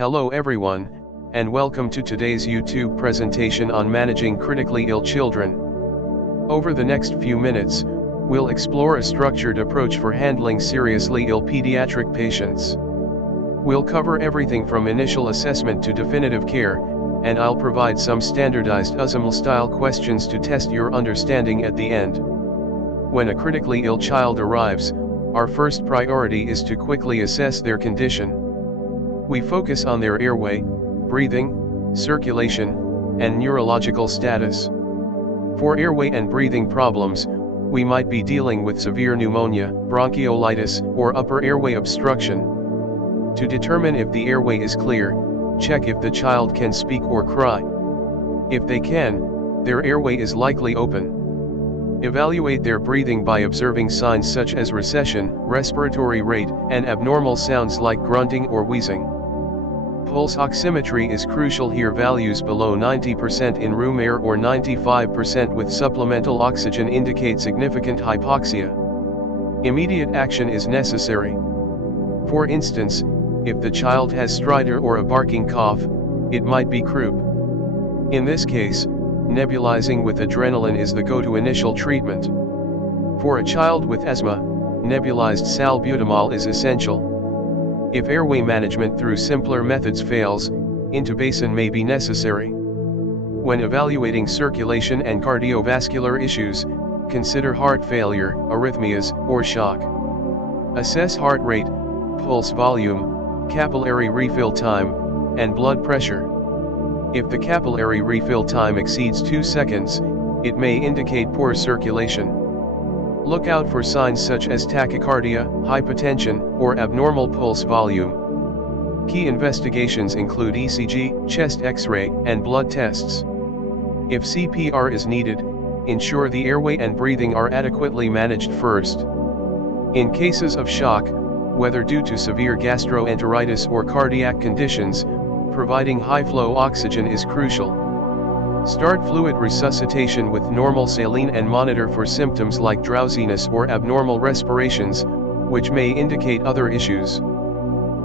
Hello everyone, and welcome to today's YouTube presentation on managing critically ill children. Over the next few minutes, we'll explore a structured approach for handling seriously ill pediatric patients. We'll cover everything from initial assessment to definitive care, and I'll provide some standardized USMLE-style questions to test your understanding at the end. When a critically ill child arrives, our first priority is to quickly assess their condition. We focus on their airway, breathing, circulation, and neurological status. For airway and breathing problems, we might be dealing with severe pneumonia, bronchiolitis, or upper airway obstruction. To determine if the airway is clear, check if the child can speak or cry. If they can, their airway is likely open. Evaluate their breathing by observing signs such as recession, respiratory rate, and abnormal sounds like grunting or wheezing. Pulse oximetry is crucial here. Values below 90% in room air or 95% with supplemental oxygen indicate significant hypoxia. Immediate action is necessary. For instance, if the child has stridor or a barking cough, it might be croup. In this case, nebulizing with adrenaline is the go-to initial treatment. For a child with asthma, nebulized salbutamol is essential. If airway management through simpler methods fails, intubation may be necessary. When evaluating circulation and cardiovascular issues, consider heart failure, arrhythmias, or shock. Assess heart rate, pulse volume, capillary refill time, and blood pressure. If the capillary refill time exceeds 2 seconds, it may indicate poor circulation. Look out for signs such as tachycardia, hypotension, or abnormal pulse volume. Key investigations include ECG, chest X-ray, and blood tests. If CPR is needed, ensure the airway and breathing are adequately managed first. In cases of shock, whether due to severe gastroenteritis or cardiac conditions, providing high-flow oxygen is crucial. Start fluid resuscitation with normal saline and monitor for symptoms like drowsiness or abnormal respirations, which may indicate other issues.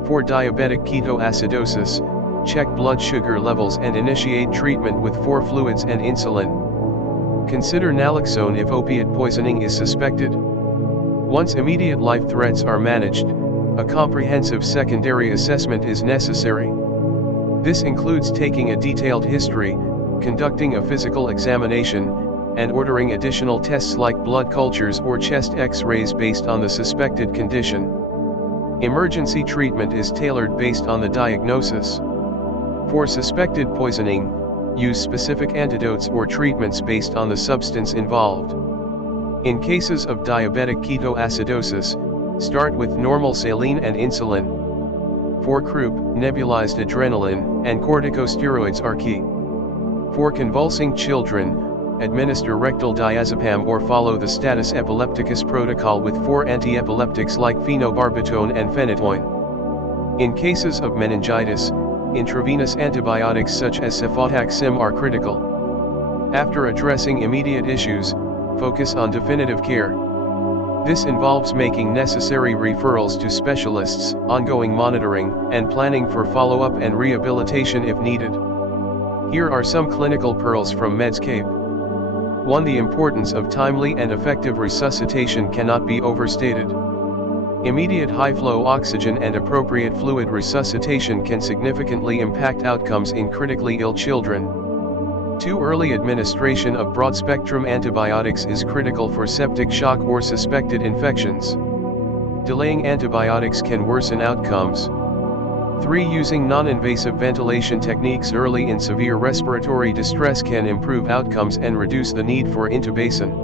For diabetic ketoacidosis, check blood sugar levels and initiate treatment with 4 fluids and insulin. Consider naloxone if opiate poisoning is suspected. Once immediate life threats are managed, a comprehensive secondary assessment is necessary. This includes taking a detailed history, conducting a physical examination, and ordering additional tests like blood cultures or chest X-rays based on the suspected condition. Emergency treatment is tailored based on the diagnosis. For suspected poisoning, use specific antidotes or treatments based on the substance involved. In cases of diabetic ketoacidosis, start with normal saline and insulin. For croup, nebulized adrenaline and corticosteroids are key. For convulsing children, administer rectal diazepam or follow the status epilepticus protocol with 4 antiepileptics like phenobarbital and phenytoin. In cases of meningitis, intravenous antibiotics such as cefotaxime are critical. After addressing immediate issues, focus on definitive care. This involves making necessary referrals to specialists, ongoing monitoring, and planning for follow-up and rehabilitation if needed. Here are some clinical pearls from Medscape. 1. The importance of timely and effective resuscitation cannot be overstated. Immediate high-flow oxygen and appropriate fluid resuscitation can significantly impact outcomes in critically ill children. 2. Early administration of broad-spectrum antibiotics is critical for septic shock or suspected infections. Delaying antibiotics can worsen outcomes. 3. Using non-invasive ventilation techniques early in severe respiratory distress can improve outcomes and reduce the need for intubation.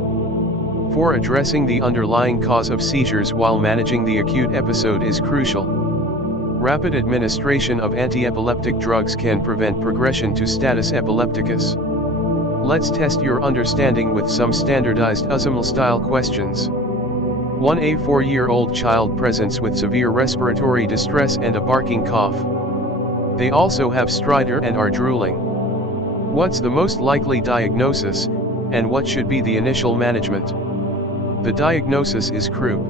4. Addressing the underlying cause of seizures while managing the acute episode is crucial. Rapid administration of antiepileptic drugs can prevent progression to status epilepticus. Let's test your understanding with some standardized USMLE-style questions. 1. A 4-year-old child presents with severe respiratory distress and a barking cough. They also have stridor and are drooling. What's the most likely diagnosis, and what should be the initial management? The diagnosis is croup.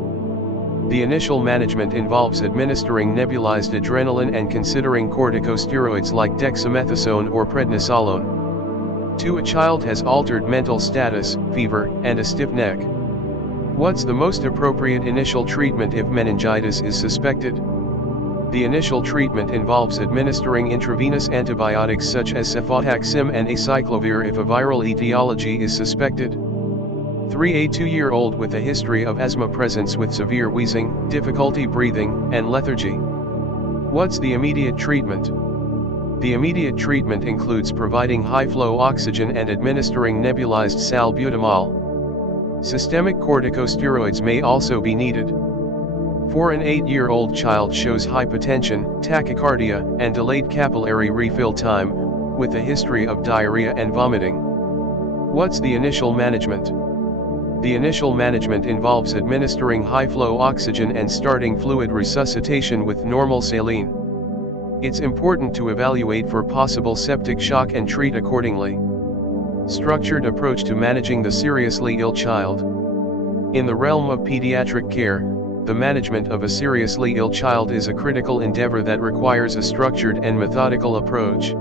The initial management involves administering nebulized adrenaline and considering corticosteroids like dexamethasone or prednisolone. 2. A child has altered mental status, fever, and a stiff neck. What's the most appropriate initial treatment if meningitis is suspected? The initial treatment involves administering intravenous antibiotics such as cefotaxime and acyclovir if a viral etiology is suspected. 3. A 2-year-old with a history of asthma presents with severe wheezing, difficulty breathing, and lethargy. What's the immediate treatment? The immediate treatment includes providing high-flow oxygen and administering nebulized salbutamol. Systemic corticosteroids may also be needed. 4. An 8-year-old child shows hypotension, tachycardia, and delayed capillary refill time, with a history of diarrhea and vomiting. What's the initial management? The initial management involves administering high-flow oxygen and starting fluid resuscitation with normal saline. It's important to evaluate for possible septic shock and treat accordingly. Structured approach to managing the seriously ill child. In the realm of pediatric care, the management of a seriously ill child is a critical endeavor that requires a structured and methodical approach.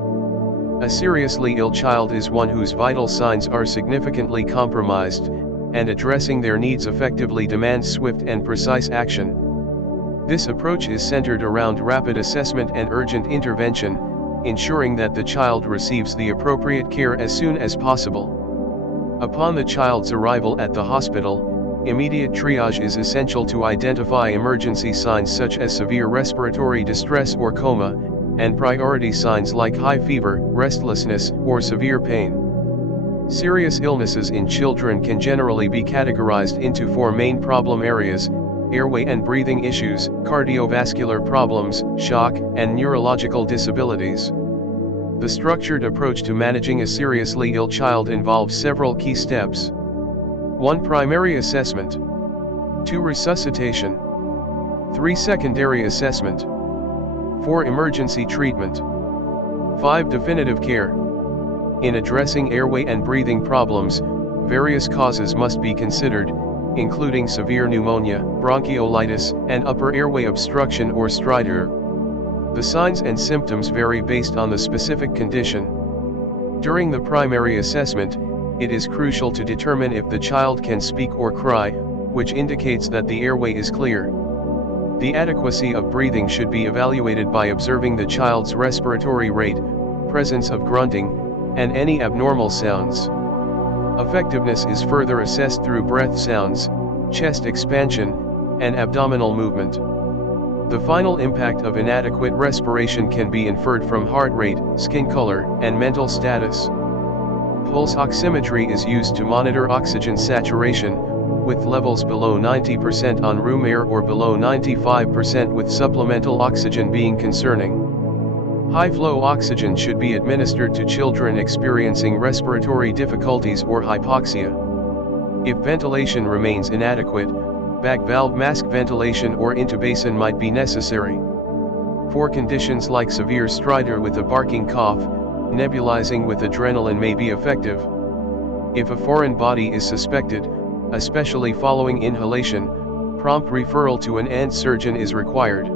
A seriously ill child is one whose vital signs are significantly compromised, and addressing their needs effectively demands swift and precise action. This approach is centered around rapid assessment and urgent intervention, ensuring that the child receives the appropriate care as soon as possible. Upon the child's arrival at the hospital, immediate triage is essential to identify emergency signs such as severe respiratory distress or coma, and priority signs like high fever, restlessness, or severe pain. Serious illnesses in children can generally be categorized into 4 main problem areas: airway and breathing issues, cardiovascular problems, shock, and neurological disabilities. The structured approach to managing a seriously ill child involves several key steps. 1. Primary assessment. 2. Resuscitation. 3. Secondary assessment. 4. Emergency treatment. 5. Definitive care. In addressing airway and breathing problems, various causes must be considered, including severe pneumonia, bronchiolitis, and upper airway obstruction or stridor. The signs and symptoms vary based on the specific condition. During the primary assessment, it is crucial to determine if the child can speak or cry, which indicates that the airway is clear. The adequacy of breathing should be evaluated by observing the child's respiratory rate, presence of grunting, and any abnormal sounds. Effectiveness is further assessed through breath sounds, chest expansion, and abdominal movement. The final impact of inadequate respiration can be inferred from heart rate, skin color, and mental status. Pulse oximetry is used to monitor oxygen saturation, with levels below 90% on room air or below 95% with supplemental oxygen being concerning. High-flow oxygen should be administered to children experiencing respiratory difficulties or hypoxia. If ventilation remains inadequate, back valve mask ventilation or intubation might be necessary. For conditions like severe stridor with a barking cough, nebulizing with adrenaline may be effective. If a foreign body is suspected, especially following inhalation, prompt referral to an ENT surgeon is required.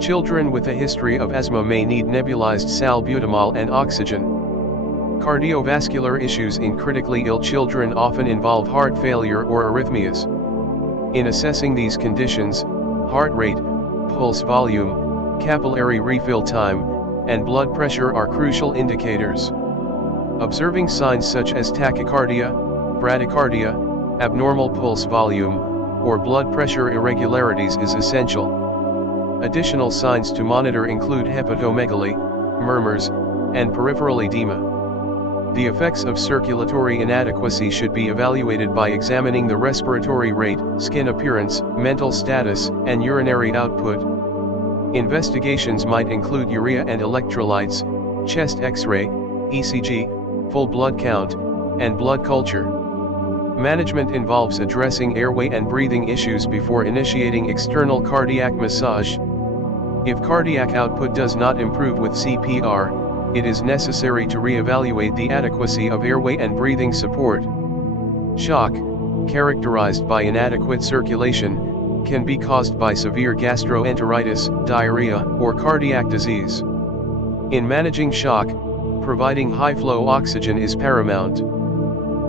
Children with a history of asthma may need nebulized salbutamol and oxygen. Cardiovascular issues in critically ill children often involve heart failure or arrhythmias. In assessing these conditions, heart rate, pulse volume, capillary refill time, and blood pressure are crucial indicators. Observing signs such as tachycardia, bradycardia, abnormal pulse volume, or blood pressure irregularities is essential. Additional signs to monitor include hepatomegaly, murmurs, and peripheral edema. The effects of circulatory inadequacy should be evaluated by examining the respiratory rate, skin appearance, mental status, and urinary output. Investigations might include urea and electrolytes, chest X-ray, ECG, full blood count, and blood culture. Management involves addressing airway and breathing issues before initiating external cardiac massage. If cardiac output does not improve with CPR, it is necessary to reevaluate the adequacy of airway and breathing support. Shock, characterized by inadequate circulation, can be caused by severe gastroenteritis, diarrhea, or cardiac disease. In managing shock, providing high-flow oxygen is paramount.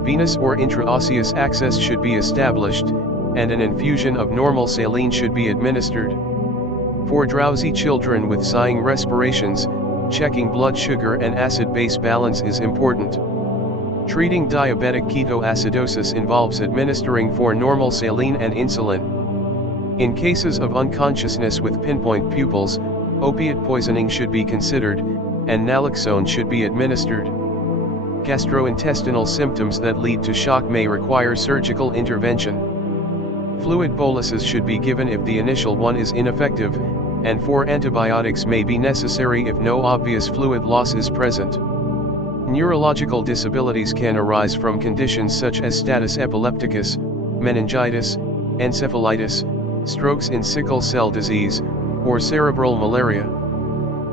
Venous or intraosseous access should be established, and an infusion of normal saline should be administered. For drowsy children with sighing respirations, checking blood sugar and acid-base balance is important. Treating diabetic ketoacidosis involves administering for normal saline and insulin. In cases of unconsciousness with pinpoint pupils, opiate poisoning should be considered, and naloxone should be administered. Gastrointestinal symptoms that lead to shock may require surgical intervention. Fluid boluses should be given if the initial one is ineffective, and 4 antibiotics may be necessary if no obvious fluid loss is present. Neurological disabilities can arise from conditions such as status epilepticus, meningitis, encephalitis, strokes in sickle cell disease, or cerebral malaria.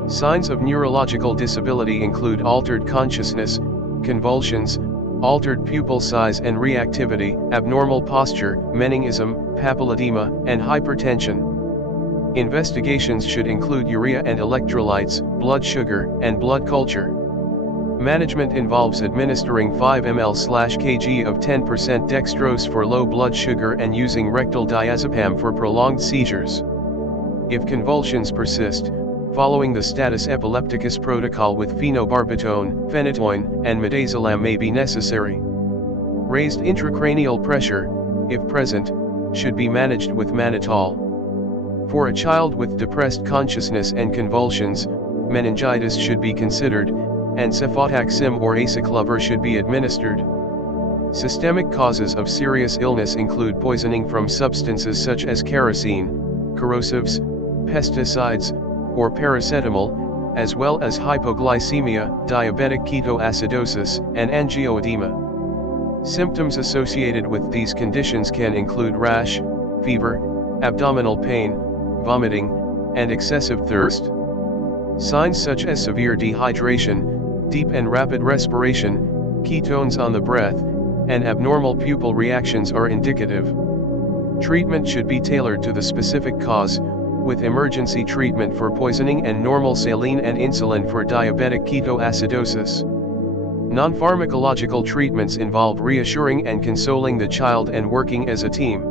Signs of neurological disability include altered consciousness, convulsions, altered pupil size and reactivity, abnormal posture, meningism, papilledema, and hypertension. Investigations should include urea and electrolytes, blood sugar, and blood culture. Management involves administering 5 ml/kg of 10% dextrose for low blood sugar and using rectal diazepam for prolonged seizures. If convulsions persist, following the status epilepticus protocol with phenobarbital, phenytoin, and midazolam may be necessary. Raised intracranial pressure, if present, should be managed with mannitol. For a child with depressed consciousness and convulsions, meningitis should be considered, and cefotaxime or aciclovir should be administered. Systemic causes of serious illness include poisoning from substances such as kerosene, corrosives, pesticides, or paracetamol, as well as hypoglycemia, diabetic ketoacidosis, and angioedema. Symptoms associated with these conditions can include rash, fever, abdominal pain, vomiting, and excessive thirst. Signs such as severe dehydration, deep and rapid respiration, ketones on the breath, and abnormal pupil reactions are indicative. Treatment should be tailored to the specific cause, with emergency treatment for poisoning and normal saline and insulin for diabetic ketoacidosis. Non-pharmacological treatments involve reassuring and consoling the child and working as a team.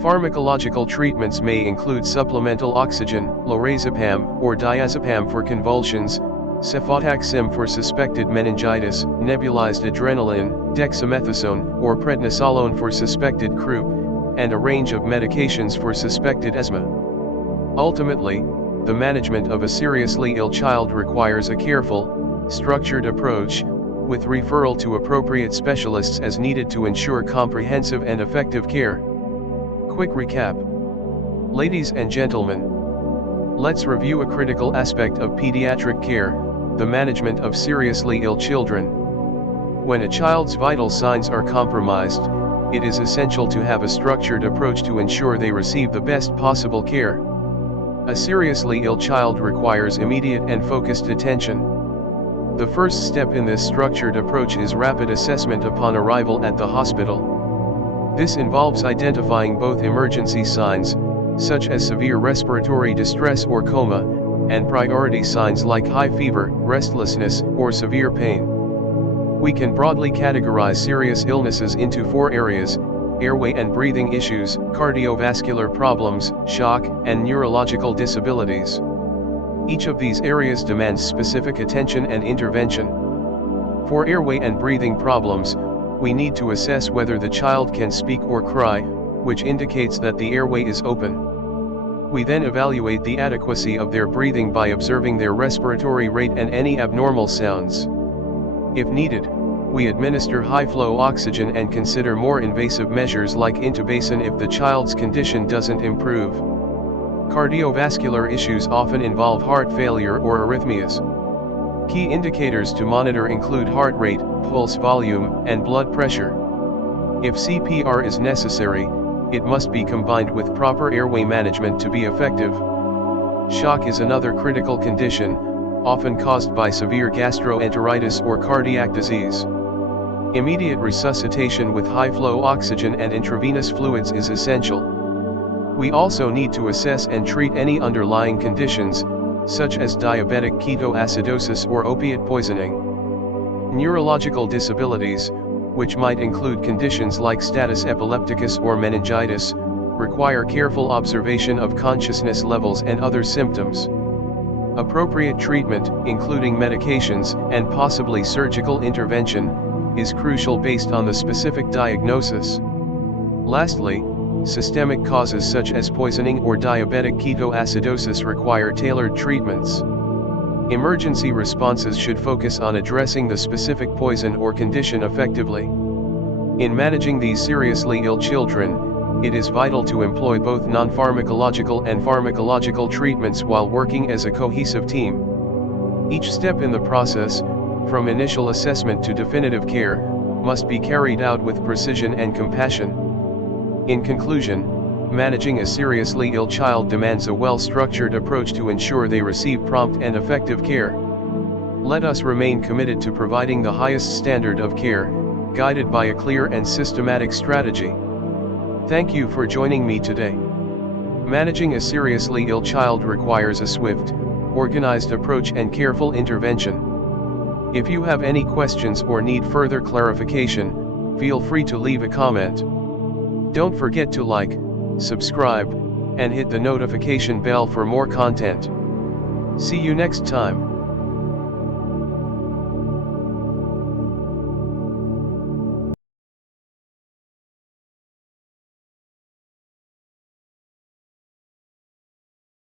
Pharmacological treatments may include supplemental oxygen, lorazepam or diazepam for convulsions, cefotaxime for suspected meningitis, nebulized adrenaline, dexamethasone or prednisolone for suspected croup, and a range of medications for suspected asthma. Ultimately, the management of a seriously ill child requires a careful, structured approach, with referral to appropriate specialists as needed to ensure comprehensive and effective care. Quick recap. Ladies and gentlemen, let's review a critical aspect of pediatric care, the management of seriously ill children. When a child's vital signs are compromised, it is essential to have a structured approach to ensure they receive the best possible care. A seriously ill child requires immediate and focused attention. The first step in this structured approach is rapid assessment upon arrival at the hospital. This involves identifying both emergency signs, such as severe respiratory distress or coma, and priority signs like high fever, restlessness, or severe pain. We can broadly categorize serious illnesses into 4 areas: airway and breathing issues, cardiovascular problems, shock, and neurological disabilities. Each of these areas demands specific attention and intervention. For airway and breathing problems, we need to assess whether the child can speak or cry, which indicates that the airway is open. We then evaluate the adequacy of their breathing by observing their respiratory rate and any abnormal sounds. If needed, we administer high-flow oxygen and consider more invasive measures like intubation if the child's condition doesn't improve. Cardiovascular issues often involve heart failure or arrhythmias. Key indicators to monitor include heart rate, pulse volume, and blood pressure. If CPR is necessary, it must be combined with proper airway management to be effective. Shock is another critical condition, often caused by severe gastroenteritis or cardiac disease. Immediate resuscitation with high-flow oxygen and intravenous fluids is essential. We also need to assess and treat any underlying conditions, such as diabetic ketoacidosis or opiate poisoning. Neurological disabilities, which might include conditions like status epilepticus or meningitis, require careful observation of consciousness levels and other symptoms. Appropriate treatment, including medications and possibly surgical intervention, is crucial based on the specific diagnosis. Lastly, systemic causes such as poisoning or diabetic ketoacidosis require tailored treatments. Emergency responses should focus on addressing the specific poison or condition effectively. In managing these seriously ill children, it is vital to employ both non-pharmacological and pharmacological treatments while working as a cohesive team. Each step in the process, from initial assessment to definitive care, must be carried out with precision and compassion. In conclusion, managing a seriously ill child demands a well-structured approach to ensure they receive prompt and effective care. Let us remain committed to providing the highest standard of care, guided by a clear and systematic strategy. Thank you for joining me today. Managing a seriously ill child requires a swift, organized approach and careful intervention. If you have any questions or need further clarification, feel free to leave a comment. Don't forget to like, subscribe, and hit the notification bell for more content. See you next time.